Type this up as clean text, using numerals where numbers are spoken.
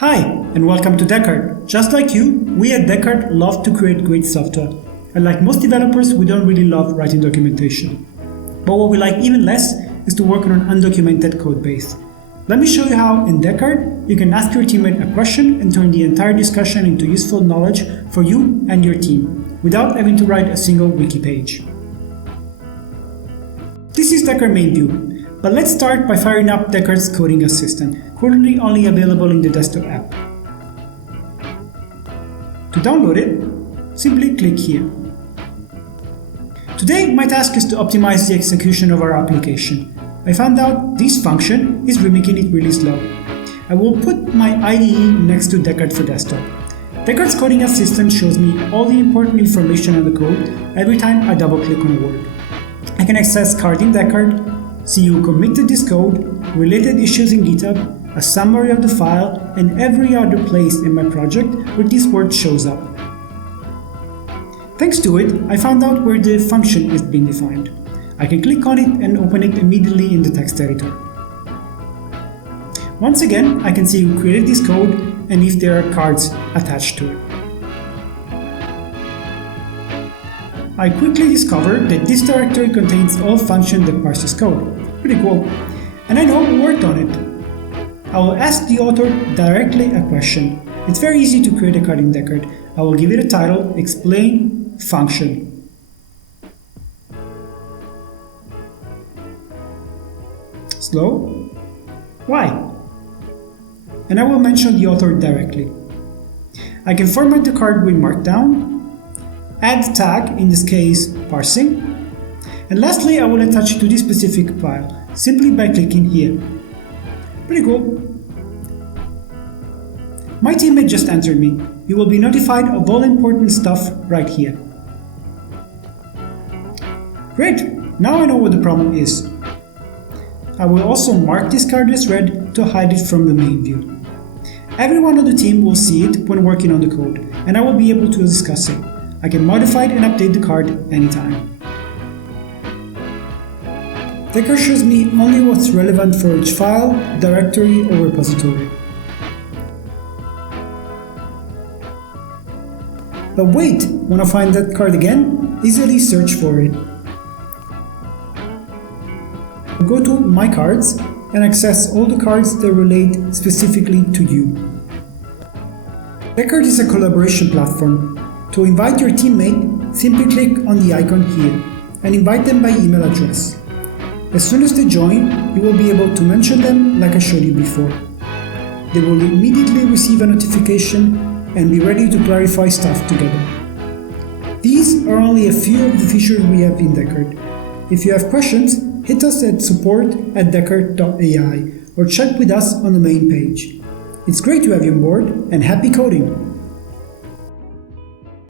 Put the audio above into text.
Hi, and welcome to Deckard. Just like you, we at Deckard love to create great software. And like most developers, we don't really love writing documentation. But what we like even less is to work on an undocumented code base. Let me show you how, in Deckard, you can ask your teammate a question and turn the entire discussion into useful knowledge for you and your team, without having to write a single wiki page. This is Deckard main view. But let's start by firing up Deckard's coding assistant, currently only available in the desktop app. To download it, simply click here. Today, my task is to optimize the execution of our application. I found out this function is making it really slow. I will put my IDE next to Deckard for desktop. Deckard's coding assistant shows me all the important information on the code every time I double-click on a word. I can access card in Deckard, see who committed this code, related issues in GitHub, a summary of the file, and every other place in my project where this word shows up. Thanks to it, I found out where the function is being defined. I can click on it and open it immediately in the text editor. Once again, I can see who created this code and if there are cards attached to it. I quickly discovered that this directory contains all functions that parses code. Pretty cool. And I know who worked on it. I will ask the author directly a question. It's very easy to create a card in Deckard. I will give it a title, explain function. Slow? Why? And I will mention the author directly. I can format the card with Markdown, add tag, in this case parsing, and lastly I will attach it to this specific file simply by clicking here. Pretty cool. My teammate just answered me. You will be notified of all important stuff right here. Great, now I know what the problem is. I will also mark this card as red to hide it from the main view. Everyone on the team will see it when working on the code, and I will be able to discuss it. I can modify it and update the card anytime. Deckard shows me only what's relevant for each file, directory, or repository. But wait, want to find that card again? Easily search for it. Go to My Cards and access all the cards that relate specifically to you. Deckard is a collaboration platform. To invite your teammate, simply click on the icon here and invite them by email address. As soon as they join, you will be able to mention them like I showed you before. They will immediately receive a notification and be ready to clarify stuff together. These are only a few of the features we have in Deckard. If you have questions, hit us at support@deckard.ai or chat with us on the main page. It's great to have you on board, and happy coding!